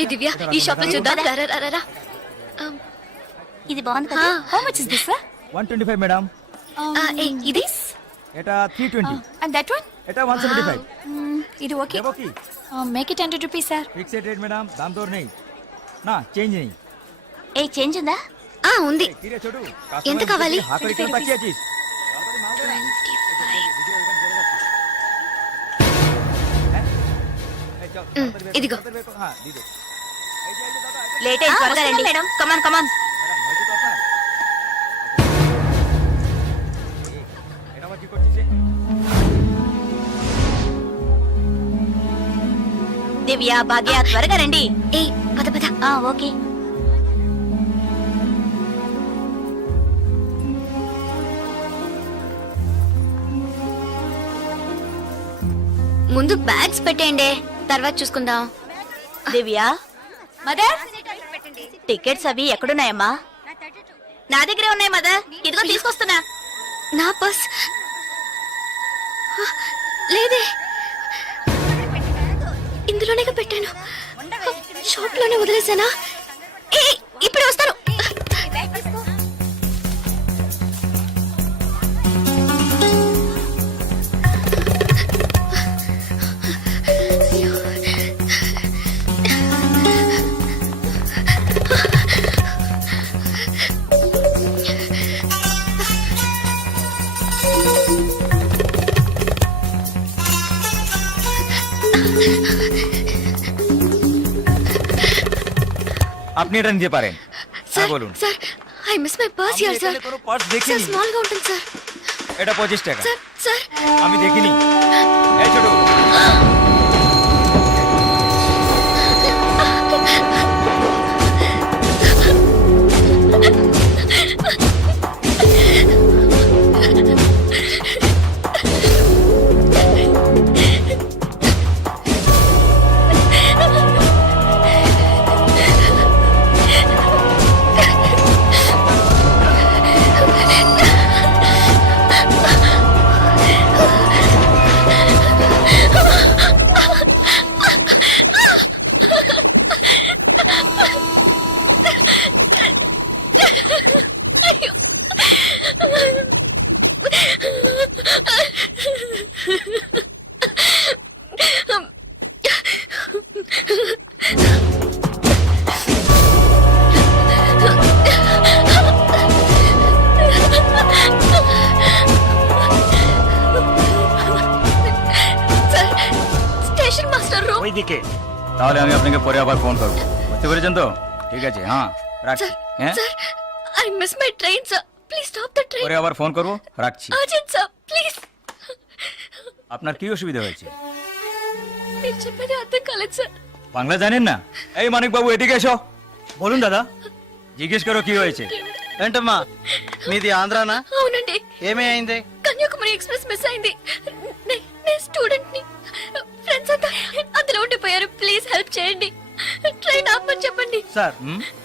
ఏ దివ్య ఈ షాప్ లో చూద్దాం రా రా రా రా ఇది బాగుంది కదా. How much is this sir? 125 madam. ఏ ఇది ఎటా 320. And that one? ఎటా 175. ఇది okay. Okay. Make it 100 rupees sir. Fixed rate madam, దామ్ తోర్ नहीं ना चेंज नहीं. ఏ చేంజ్ ఉందా? ఉంది. తీరే చూడు. ఎంత కావాలి? హాకరి కిలో తక్కువ చీజ్. ఇదిగో. లేట్ అయ్యి త్వరగా రండి మేడం. కమాన్ కమాన్. దివ్య, భాగ్య త్వరగా రండి. ఏ పద పద. ఓకే. ముందు బ్యాగ్స్ పెట్టేయండి, తర్వాత చూసుకుందాం. దివ్య, మదర్ టికెట్స్ అవి ఎక్కడున్నాయమ్మా? నా దగ్గరే ఉన్నాయి మదర్. ఇదిగో తీసుకొస్తున్నా. నా పర్స్ లేదే, ఇందులోనే పెట్టాను. షాప్ లోనే వదిలేసానా? ఏ ఇప్పుడు వస్తాను. আপনি এটা নিতে পারেন। স্যার বলুন। Sir, I miss my purse here sir. কোনো পার্স স্যার দেখিনি। স্মল గా ఉంటుంది স্যার। এটা 25 টাকা। স্যার স্যার আমি দেখিনি। এই ছোট। তাহলে আমি আপনাকে পরে আবার ফোন করব। বুঝতে পেরেছেন তো? ঠিক আছে, হ্যাঁ রাখছি। হ্যাঁ sir, I miss my train sir, please stop the train. পরে আবার ফোন করব, রাখছি। Urgent sir, please. আপনার কি অসুবিধা হয়েছে? మీరు చెప్పేది అర్థం కాలేదు సార్। বাংলা জানেন না? এই মানিক বাবু ఎదిকে এসো। বলুন দাদা। জিজ্ঞেস করো কি হয়েছে। ఏంటమ్మా మీది ఆంధ్రానా? అవునండి। ఏమే అయింది? కన్యాకుమారి ఎక్స్ప్రెస్ మిస్ అయింది। నేను స్టూడెంట్ ని, ఫ్రెండ్స్ అంతా అందులో ఉండిపోయారు, ప్లీజ్ హెల్ప్ చేయండి। ট্রেন আপনি చెప్పండి। স্যার,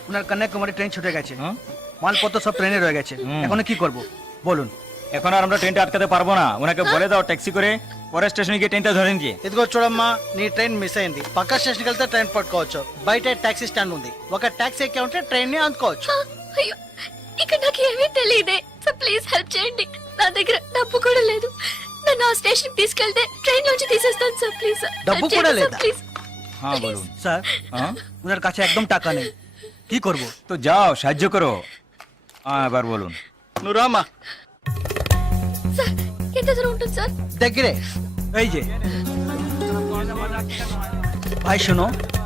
ওনার কন্যাকুমারী ট্রেন ছুটে গেছে, মালপত্র সব ট্রেনে রয়ে গেছে, এখন কি করব বলুন? এখন আর আমরা ট্রেনটা আটকাতে পারবো না, ওনাকে বলে দাও ট্যাক্সি করে পরের స్టేషన్ গিয়ে ట్రైన్টা ধরে নিয়ে। ఇదిగో చూడమ్మా, నీ ట్రైన్ మిస్ అయింది, పక్క స్టేషన్కి వెళ్తే ట్రైన్ పట్టుకోవచ్చు, బయట టాక్సీ స్టాండ్ ఉంది, ఒక టాక్సీ ఎక్కి ఉంటే ట్రైన్ ని అందుకోవచ్చు। అయ్యో, ఇక్కడ నాకు ఏమీ తెలియదే సార్, ప్లీజ్ హెల్ప్ చేయండి। నా దగ్గర డబ్బు కూడా లేదు, నన్ను ఆ స్టేషన్ తీసుకెళ్తే ట్రైన్ నుంచి తీసేస్తాను సార్, ప్లీజ్ సార్। డబ్బు కూడా లేదా? ప్లీజ్। হ্যাঁ বলুন। স্যার, ওনার কাছে একদম টাকা নেই, কি করব? তো যাও সাহায্য করো। হ্যাঁ এবার বলুন। నువ్వు రామా। సార్ ఎంత దూరం ఉంటుంది సార్? దగ్గరే, এই যে ভাই শোনো,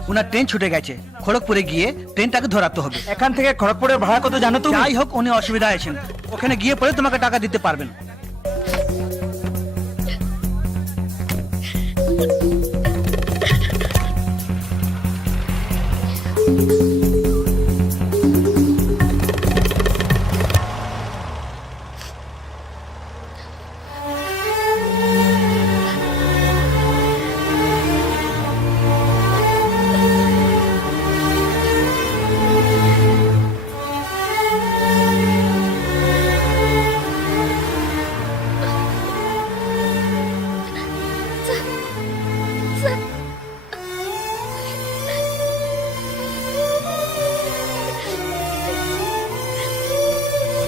ওনার ট্রেন ছুটে গেছে, খড়গপুরে গিয়ে ট্রেনটাকে ধরাতে হবে। এখান থেকে খড়গপুরের ভাড়া কত জানো তুমি? যাই হোক, উনি অসুবিধা আছেন, ওখানে গিয়ে পরে তোমাকে টাকা দিতে পারবেন।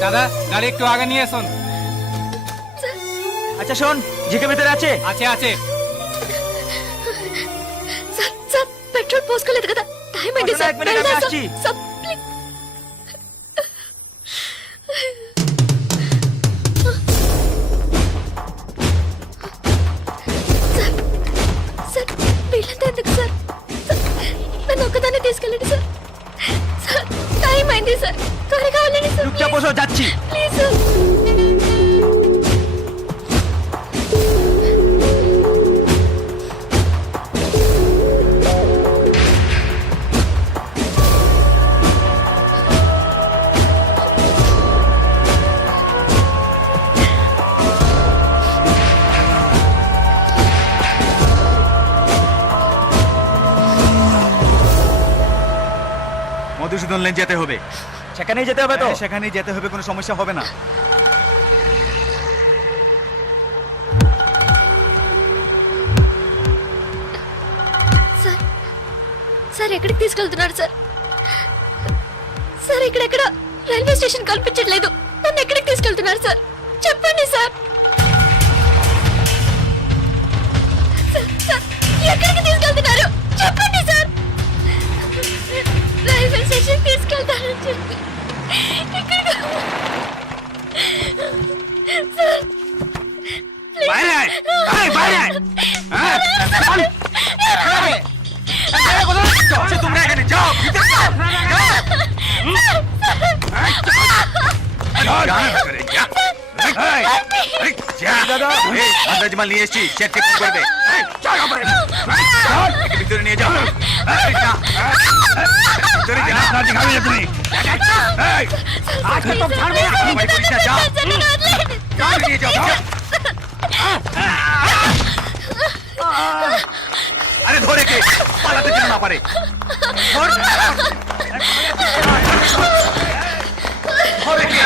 দাদা গাড়ি একটু আগে নিয়ে এসুন। আচ্ছা শোন, জিকে ভিতরে আছে? আছে আছে। సార్ సార్ పెట్రోల్ పోసుకోలేదు కదా టైం అయింది సార్ ఒక minute, వెళ్దాం వచ్చి. Sir please. సార్ సార్ వీళ్ళంతా ఎందుకు సార్ సార్, నన్ను ఒక్కదాన్ని తీసుకెళ్ళండి సార్. సార్ టైం అయింది సార్, త్వరగా వెళ్ళండి సార్ চুপচাপ বসো, যাচ্ছি। Please sir. মধুসূদন লেন যেতে হবে। সেখানেই যেতে হবে তো? হ্যাঁ, সেখানেই যেতে হবে, কোনো সমস্যা হবে না। సార్ సార్ ఎక్కడికి తీసుకెళ్తున్నారు సార్? సార్ ఇక్కడెక్కడ రైల్వే స్టేషన్ కనిపించట్లేదు, నన్ను ఎక్కడికి తీసుకెళ్తున్నారు సార్? చెప్పండి సార్. సార్, సార్, ఎక్కడికి తీసుకెళ్తున్నారు చెప్పండి సార్. రైల్వే స్టేషన్ తీసుకెళ్తారని చెప్పి ఎక్కడికి సార్ বাইরে আয়, আয়, বাইরে আয়। হ্যাঁ, চল। আচ্ছা, তোমরা এখানে যাও, ভিতরে যাও, যাও। যা না ভিতরে, যা। এই, এই, যা। এই, আন্দাজ মাল নিয়ে এসেছি, চেক চেক করবে। এই, চল, আবার। এই, চল, একে ভিতরে নিয়ে যাও। এই, যা। ভিতরে যা। না দিখাবি না তুমি। এই, আজকে তো ছাড়বে না। ভাই করিস না, যা। চল, নিয়ে যাও, যাও। আরে ধরে কে পালাতে যেন না পারে। ধর। ধরে কে?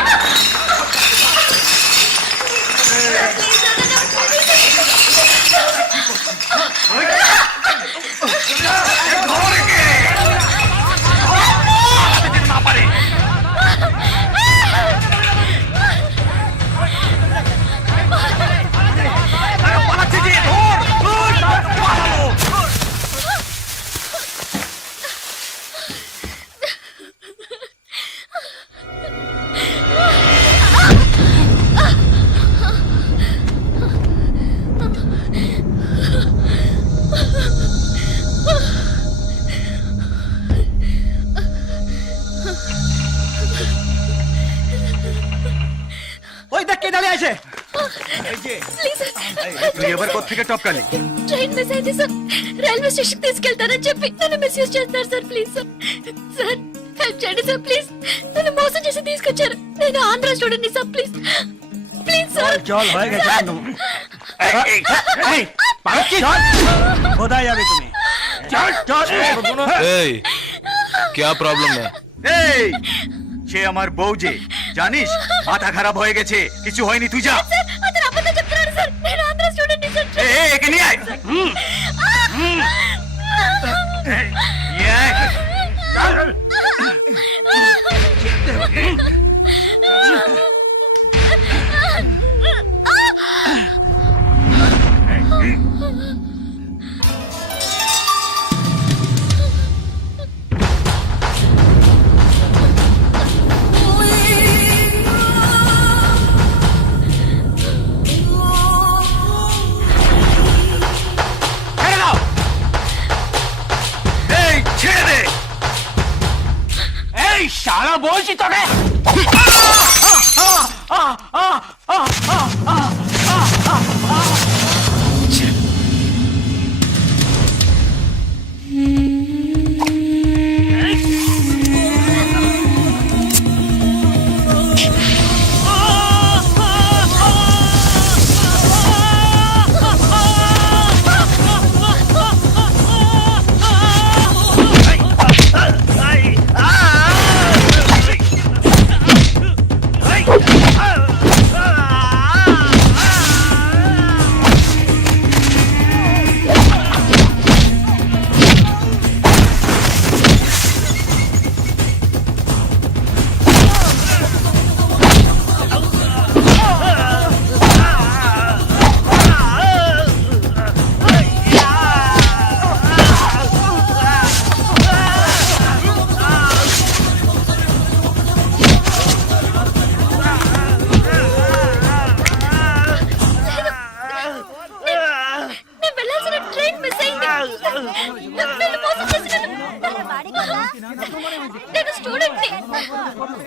ধরে কে? পালাতে যেন না পারে। আরে পালাচ্ছে যে, ধর, ধর, পালালো। ওই দেখ কে দাঁড়িয়ে আছে। এই যে, ప్లీజ్ তুই এবার কোত্থেকে টপকালি? ట్రైన్ మిస్ అయింది సార్, రైల్వే స్టేషన్ తీసుకెళ్తారని చెప్పి నన్ను మిస్యూజ్ చేస్తున్నారు sir. Please sir, sir help చేయండి సార్ ప్లీజ్. నన్ను మోసం చేసి తీసుకొచ్చారు, నేను Andhra student sir. Please please sir. চল, হয়ে গেছে। এই, এই, পালাচ্ছি, চল। কোথায় যাবে তুমি? চল, চল। এই क्या प्रॉब्लम है? এই, সে আমার বউ যে, জানিস মাথা খারাপ হয়ে গেছে, কিছু হয়নি, তুই যা। సార్ అతను అబద్ధం చెప్తున్నాడు సార్, నేను ఆంధ్ర స్టూడెంట్ సార్. এই, এই, একে নিয়ে আয়। এই, নিয়ে আয়। চল। ছেড়ে দাও। এই, ছেড়ে দে। এই শালা বলছি তোকে।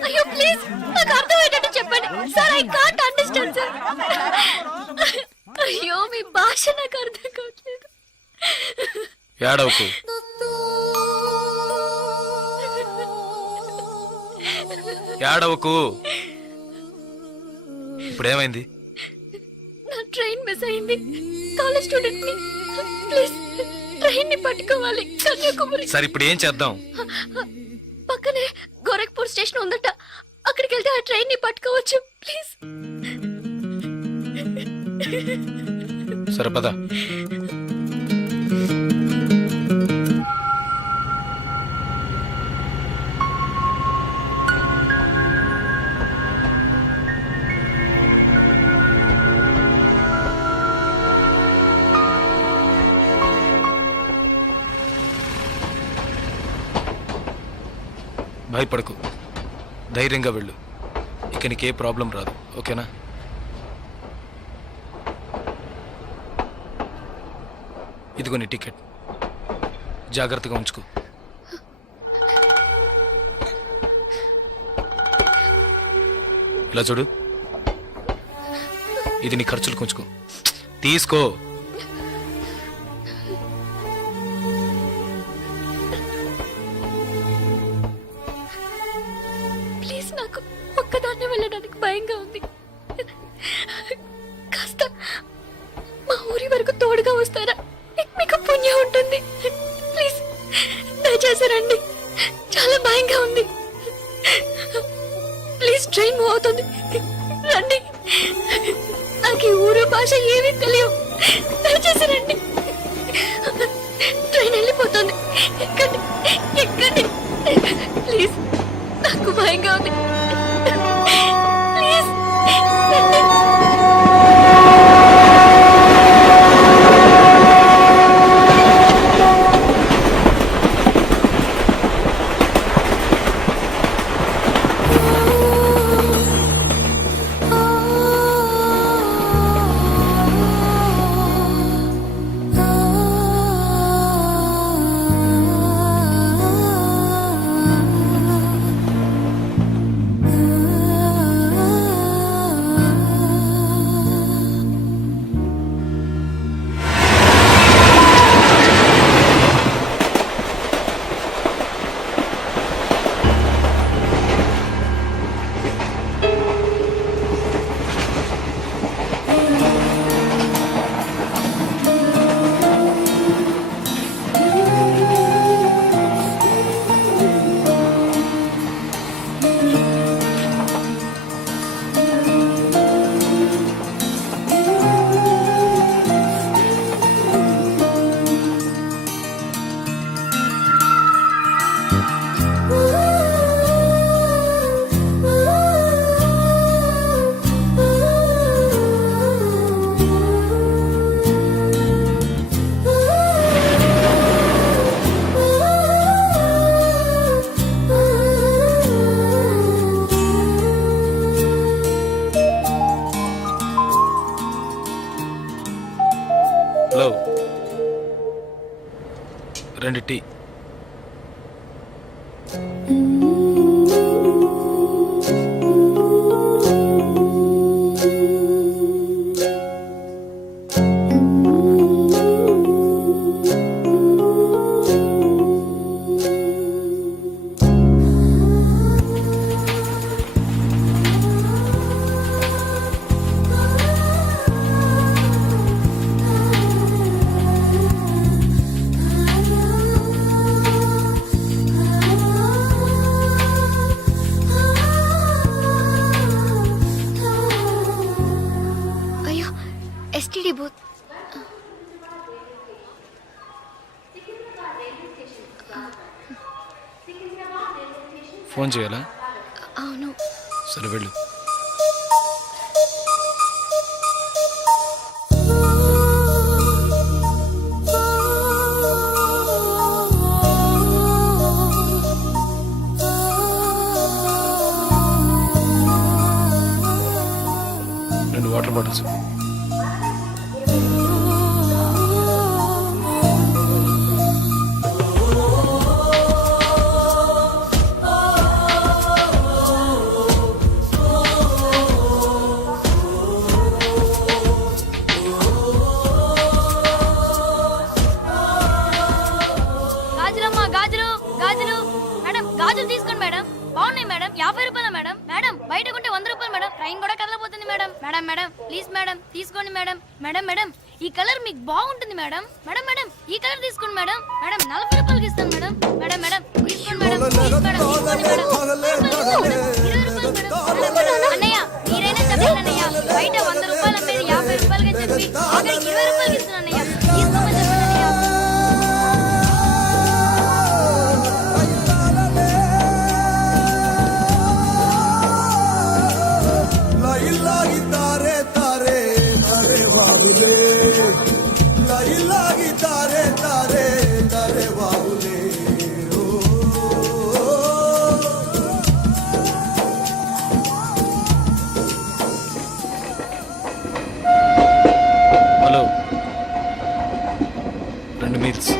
అయ్యో ప్లీజ్ నాకు అర్థమయ్యేటట్టు చెప్పండి sir. I can't understand sir. అయ్యో మీ భాష నాకు అర్థం కావట్లేదు. ఏడవకు. ఏడవకు. ఇప్పుడేమైంది? నా ట్రైన్ మిస్ అయింది. కాలేజ్ స్టూడెంట్ ని ప్లీజ్ ట్రైన్ ని పట్టుకోవాలి కన్యాకుమారి. సరే ఇప్పుడు ఏం చేద్దాం? పక్కనే గోరఖ్పూర్ స్టేషన్ ఉందట, అక్కడికి వెళ్తే ఆ ట్రైన్ ని పట్టుకోవచ్చు ప్లీజ్. సరే పద. భయపడకు, ధైర్యంగా వెళ్ళు. ఇక నీకే ప్రాబ్లం రాదు, ఓకేనా? ఇదిగో నీ టికెట్, జాగ్రత్తగా ఉంచుకో. ఇలా చూడు, ఇది నీ ఖర్చులు కొంచుకో, తీసుకో. ప్లీజ్ నాకు ఒక్కదాన్నే వెళ్ళడానికి భయంగా ఉంది. కాస్త మా ఊరి వరకు తోడుగా వస్తారా? మీకు పుణ్యం ఉంటుంది. ప్లీజ్ దయచేసి రండి, చాలా భయంగా ఉంది. ప్లీజ్ ట్రైన్ మూవ్ అవుతుంది, రండి. నాకు ఈ ఊరు భాష ఏమీ తెలియవు, దయచేసి రండి. ట్రైన్ వెళ్ళిపోతుంది, ఎక్కండి ఎక్కండి ప్లీజ్. నాకు భయంగా ఉంది, ప్లీజ్ రండి. Hello, 2 tea. అయ్యో ఎస్టీడీ బూత్. ఫోన్ చేయాలా? అవును. సరే వెళ్ళు. Water bottles. ట్రైన్ కూడా కదలబోతుంది madam. Madam madam please madam తీసుకోండి మేడం. మేడం మేడం ఈ కలర్ మీకు బాగుంటుంది మేడం. మేడం మేడం ఈ కలర్ తీసుకోండి మేడం. మేడం 40 రూపాయలకి ఇస్తాను మేడం. మేడం మేడం తీసుకోండి మేడం. ప్లీజ్ మేడం తీసుకోండి మేడం. 20 రూపాయలు మేడం. మేడం, అన్నయ్య మీరైనా చెప్పండి అన్నయ్య. బయట 100 రూపాయలు అమ్మేది 50 రూపాయలకి చెప్పి ఆఖరికి 20 రూపాయలకి ఇస్తున్నాను అన్నయ్య. తీసుకోమని చెప్పండి అన్నయ్య. Hello 2 meals.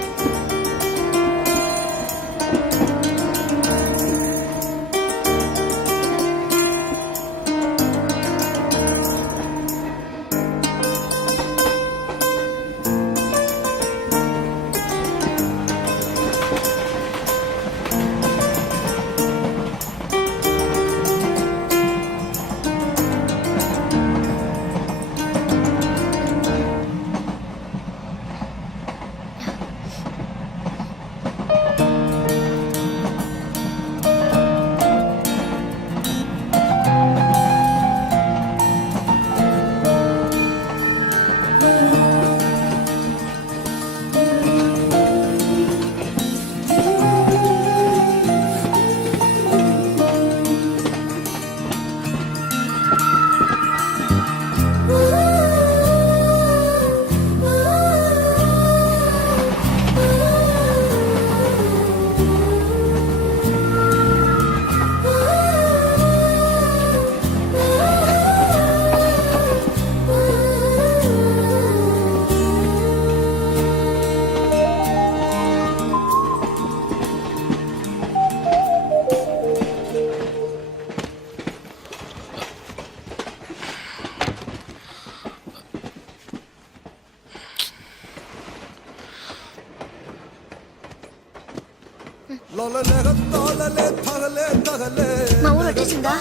మా ఊరు వచ్చేసిందా?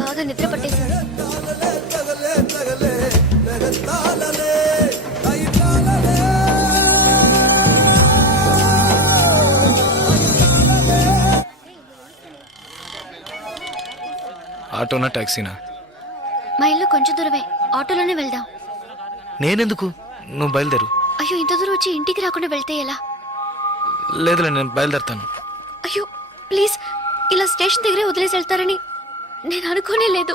బాగా నిద్ర పట్టేసింది. ఆటోనా టాక్సీనా? మా ఇల్లు కొంచెం దూరమే, ఆటోలోనే వెళ్దాం. నేనెందుకు, నువ్వు బయలుదేరు. అయ్యో ఇంత దూరం వచ్చి ఇంటికి రాకుండా వెళ్తే ఎలా? లేదులే, నేను బయలుదేరుతాను. అయ్యో ప్లీజ్, ఇలా స్టేషన్ దగ్గరే వదిలేసి వెళ్తారని నేను అనుకోనే లేదు.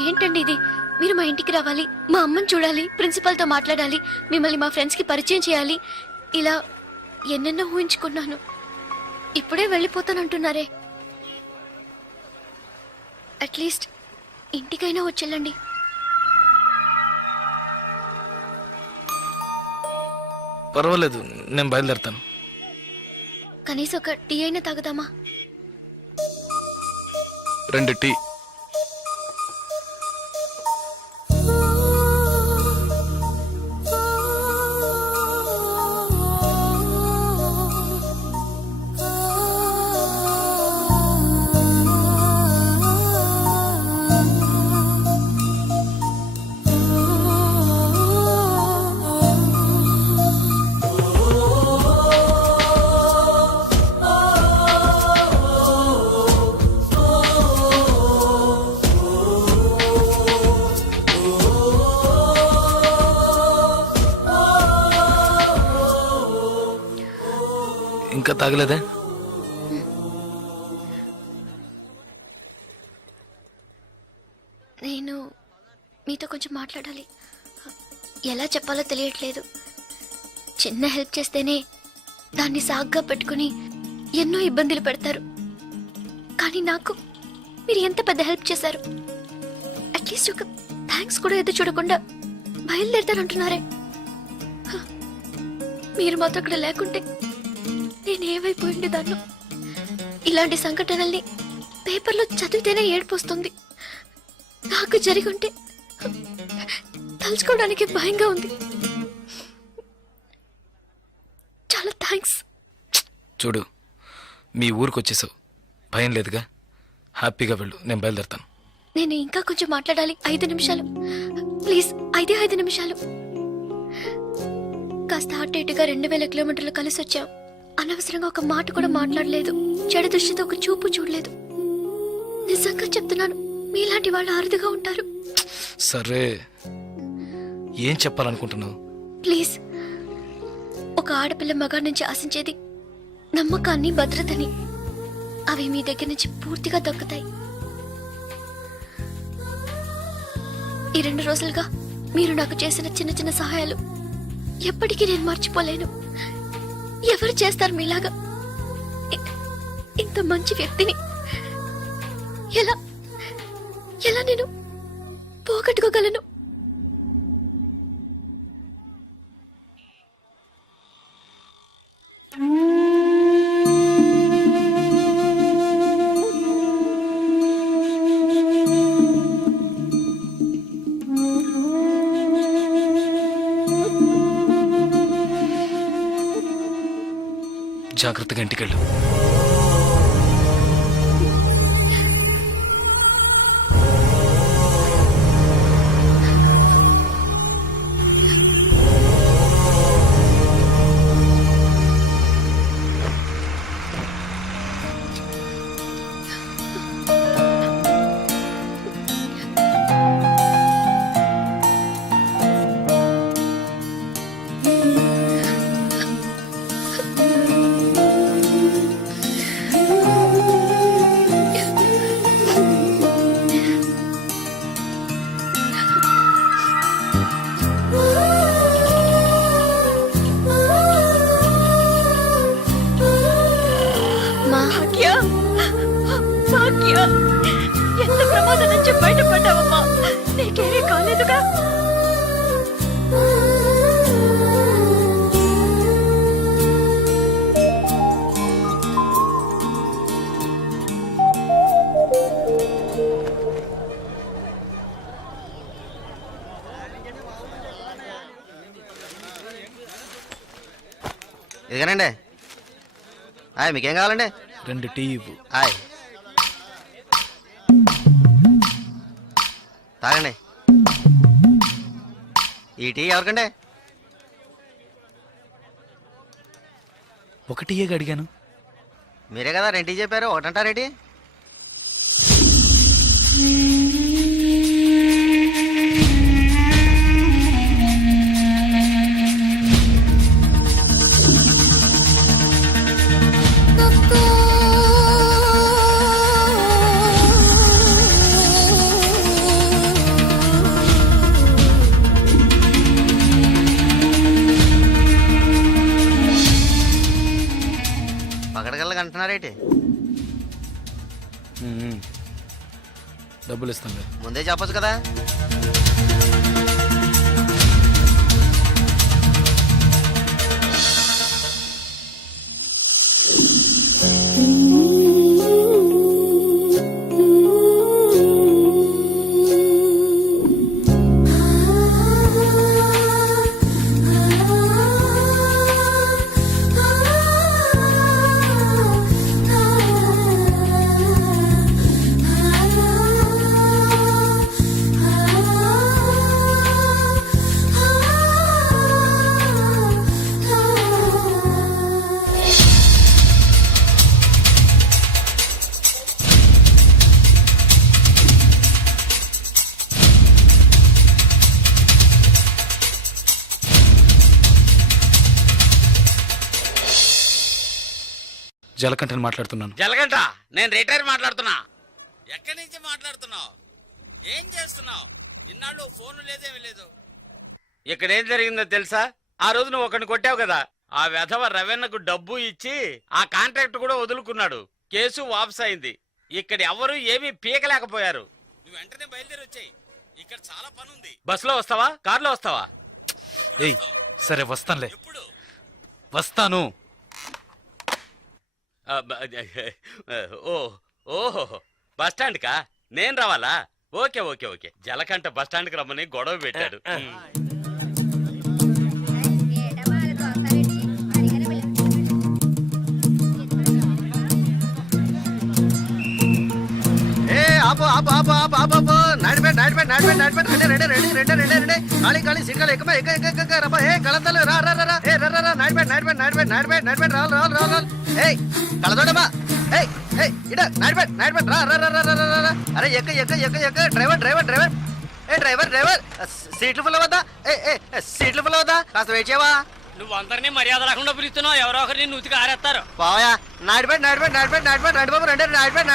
ఏంటండి ఇది? మీరు మా ఇంటికి రావాలి, మా అమ్మని చూడాలి, ప్రిన్సిపల్తో మాట్లాడాలి, మిమ్మల్ని మా ఫ్రెండ్స్కి పరిచయం చేయాలి, ఇలా ఎన్నెన్నో ఊహించుకున్నాను. ఇప్పుడే వెళ్ళిపోతానంటున్నారే. అట్లీస్ట్ ఇంటికైనా వచ్చేళ్ళండి. పర్వాలేదు, నేను బయలుదేరుతాను. కనీసం ఒక టీ అయినా తాగుదామా? 2 టీ. ఇంకా తాగలేదే? నేను మీతో కొంచెం మాట్లాడాలి. ఎలా చెప్పాలో తెలియట్లేదు. చిన్న హెల్ప్ చేస్తేనే దాన్ని సాగ్గా పెట్టుకుని ఎన్నో ఇబ్బందులు పెడతారు. కానీ నాకు మీరు ఎంత పెద్ద హెల్ప్ చేశారు. అట్లీస్ట్ ఒక థ్యాంక్స్ కూడా ఎదురు చూడకుండా బయలుదేరుతానంటున్నారే. మీరు మాతో అక్కడ లేకుంటే నేనేమైపోయి ఉండేదాన్ని. ఇలాంటి సంఘటనల్ని పేపర్లో చదివితేనే ఏడుపు వస్తుంది. నాకు జరిగి ఉంటే తలుచుకోవడానికి భయంగా ఉంది. చాలా థ్యాంక్స్. చూడు, మీ ఊరికి వచ్చేసావు, భయం లేదుగా. హ్యాపీగా వెళ్ళు, నేను బయలుదేరుతాను. నేను ఇంకా కొంచెం మాట్లాడాలి. 5 నిమిషాలు ప్లీజ్. 5 నిమిషాలు. కాస్త అటు ఇటుగా 2000 కిలోమీటర్లు కలిసి వచ్చాం. అనవసరంగా ఒక మాట కూడా మాట్లాడలేదు. చెడు దృష్టితో ఒక చూపు చూడలేదు. నిజంగా చెప్తున్నాను, మీలాంటి వాళ్ళు అరుదుగా ఉంటారు. సరే, ఏం చెప్పాలనుకుంటున్నావు? ప్లీజ్. ఒక ఆడపిల్ల మగాడి నుంచి ఆశించేది నమ్మకాన్ని, భద్రతని. అవి మీ దగ్గర నుంచి పూర్తిగా దక్కుతాయి. ఈ 2 రోజులుగా మీరు నాకు చేసిన చిన్న చిన్న సహాయాలు ఎప్పటికీ నేను మర్చిపోలేను. ఎవరు చేస్తారు మీలాగా? ఇంత మంచి వ్యక్తిని ఎలా ఎలా నేను పోగొట్టుకోగలను? జాగ్రత్తగా ఇంటికెళ్ళు. ఎంత ప్రమాదం నుంచి బయటపడ్డావమ్మా? నీకేమీ కాలేదుగా? ఇదిగానండి. హాయ్, మీకేం కావాలండి? 2 టీ ఇవ్వు. హాయ్, తాగండి. ఈ టీ ఎవరికండి? 1 టీయేగా అడిగాను. మీరే కదా 2 టీ చెప్పారు, ఒకటంటారేటి? పగడగల్లగా అంటున్నారేటి? డబ్బులు ఇస్తాను. ముందే చెప్పొచ్చు కదా. జలకంఠని మాట్లాడుతున్నాను. జలగంట, నేను రిటైర్ మాట్లాడుతున్నా. ఎక్కడి నుంచి మాట్లాడుతున్నావు? ఏం చేస్తున్నావు? ఇన్నాళ్ళు ఫోన్ లేదేమీ లేదు. ఇక్కడ ఏం జరిగిందో తెలుసా? ఆ రోజు నువ్వు ఒకరిని కొట్టావు కదా, ఆ వెధవ రవెన్నకు డబ్బు ఇచ్చి ఆ కాంట్రాక్ట్ కూడా వదులుకున్నాడు. కేసు వాపస్ అయింది. ఇక్కడ ఎవరు ఏమీ పీకలేకపోయారు. నువ్వు వెంటనే బయలుదేరి వచ్చాయి. ఇక్కడ చాలా పని ఉంది. బస్సులో వస్తావా, కారులో వస్తావా? ఏయ్, సరే వస్తానులే. ఎప్పుడు వస్తాను. ఓహో, బస్ స్టాండ్ కా? నేను రావాలా? Okay okay okay. Jalakanta bus stand కి రమ్మని గొడవ పెట్టాడు. ఏ ఆపు ఆపు ఆపు ఆపు ఆపు ఖాళీ ఖాళీ సీట్లు ఎక్కువ ఎక్క రబ్బా ఏ కళతలు రా రా రా ఏ రా రా నాడిపెట్ రాల్ ఏయ్ కళతోడమ్మా ఏయ్ ఏయ్ ఇడ నాడిపెట్ రా రా రా రా రా అరే ఎక్క డ్రైవర్ ఏ డ్రైవర్ సీట్లు ఫుల్ అవద్దా ఏ సీట్లు ఫుల్ అవద్దా కాస్త వెయిట్ చేయవా నువ్వు అందరినీ మర్యాద రాకుండా పిలుస్తున్నావు ఎవరో ఒకరిని నూతికి ఆరేస్తారు బావయా నాడిపెట్ రండి బాబు రండి నాడిపెట్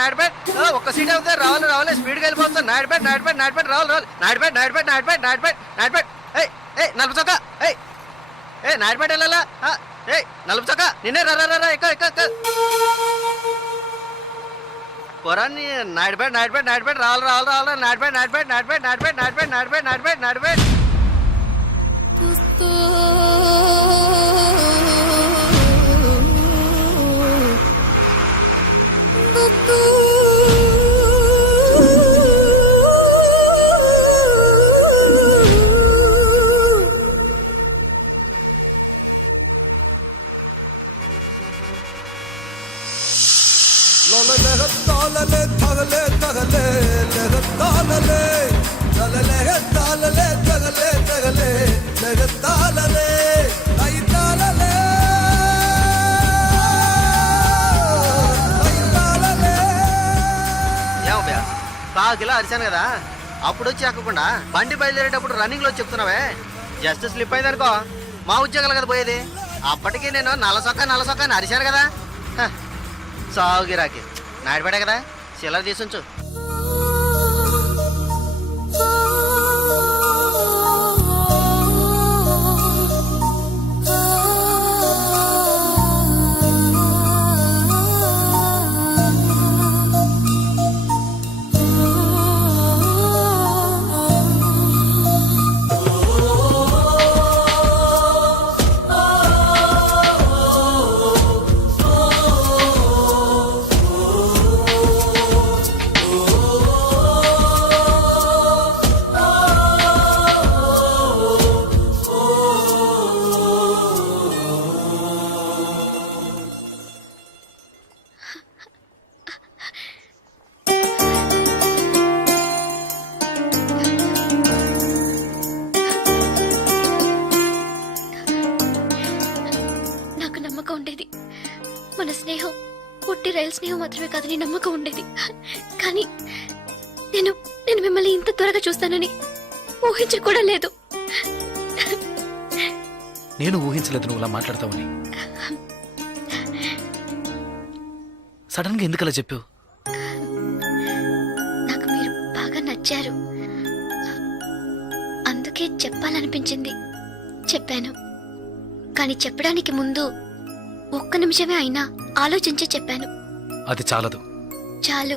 నాడిపెట్ ఒక్క సీట్ అవుతా రావాలి స్పీడ్కి వెళ్ళిపోతాం నాడిపెట్ రావాలి నాడిపెట్ ఏ నలుపు చొక్క ఏ నాడిపెట్ వెళ్ళాలా ఏ నలుపు చొక్క నిన్నే రా ఎక్క పొరాన్ని నాడిపెట్ రావాలి నాడిపెట్ బాగా అరిచాను కదా అప్పుడు వచ్చి ఎక్కకుండా బండి బయలుదేరేటప్పుడు రన్నింగ్ లో చెప్తున్నావే జస్ట్ స్లిప్ అయింది అనుకో మా ఉద్యోగాలు కదా పోయేది అప్పటికి నేను నల్లసొక్క అని అరిచాను కదా సాగు గిరాకి నాడిపడే కదా చిల్లర తీసుంచు మన స్నేహం పుట్టి రైలు స్నేహం మాత్రమే కాదని నమ్మకం ఉండేది. కానీ నేను మిమ్మల్ని ఇంత త్వరగా చూస్తానని ఊహించి కూడా లేదు. నేను ఊహించలేదు నువ్వు అలా మాట్లాడతావని. సడన్ గా ఎందుకు అలా చెప్పావు? నాకు మీరు బాగా నచ్చారు, అందుకే చెప్పాలనిపించింది చెప్పాను. కానీ చెప్పడానికి ముందు ఒక్క నిమిషమే అయినా ఆలోచించి చెప్పాను. అది చాలదు. చాలు.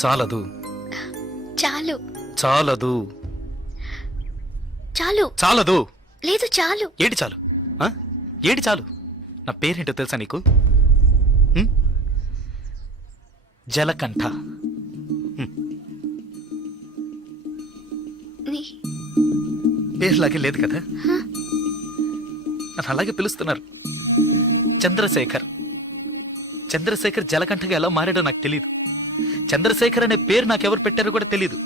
చాలదు. చాలు. చాలదు. చాలు. చాలదు. లేదు చాలు. ఏంటి చాలు? ఏంటి చాలు? నా పేరేంటో తెలుసా నీకు? జలకంఠ. పేరులాగే లేదు కదా, నన్ను అలాగే పిలుస్తున్నారు. చంద్రశేఖర్. చంద్రశేఖర్ జలకంఠగా ఎలా మారాడో నాకు తెలియదు. చంద్రశేఖర్ అనే పేరు నాకెవరు పెట్టారో కూడా తెలియదు.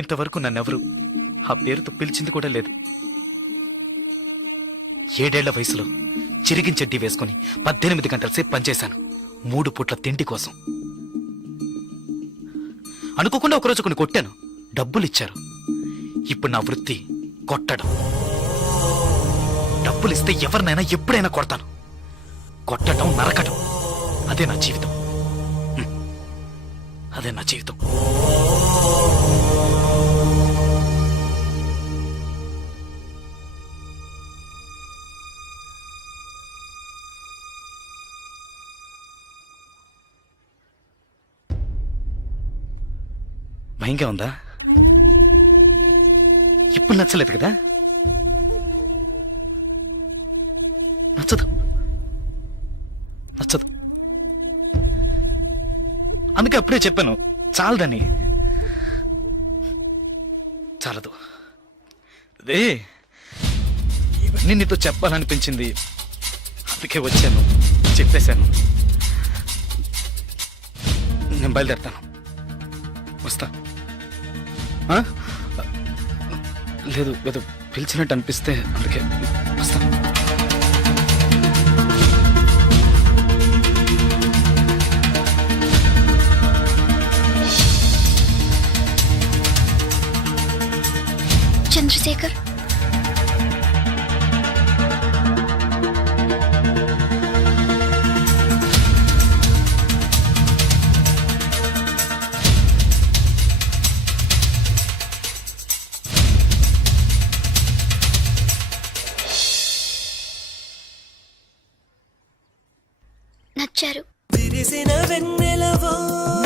ఇంతవరకు నన్నెవరు ఆ పేరుతో పిలిచింది కూడా లేదు. 7 ఏళ్ల వయసులో చిరిగిన చెడ్డీ వేసుకుని 18 గంటల సేపు పనిచేశాను 3 పూట్ల తిండి కోసం. అనుకోకుండా ఒకరోజు కొన్ని కొట్టాను, డబ్బులు ఇచ్చారు. ఇప్పుడు నా వృత్తి కొట్టడం. డబ్బులు ఇస్తే ఎవరినైనా ఎప్పుడైనా కొడతాను. కొట్టడం, నరకడం, అదే నా జీవితం. అదే నా జీవితం. భయంగా ఉందా? ఇప్పుడు నచ్చలేదు కదా? నచ్చదు. అందుకే అప్పుడే చెప్పాను చాలదని. చాలదు. అదే ఇవన్నీ నీతో చెప్పాలనిపించింది, అందుకే వచ్చాను, చెప్పేశాను. నేను బయలుదేరుతాను. వస్తా. ఆ? లేదు ఏదో పిలిచినట్టు అనిపిస్తే అందుకే వస్తా. చంద్రశేఖర్, నచ్చారు. విరిసిన వెన్నెలవో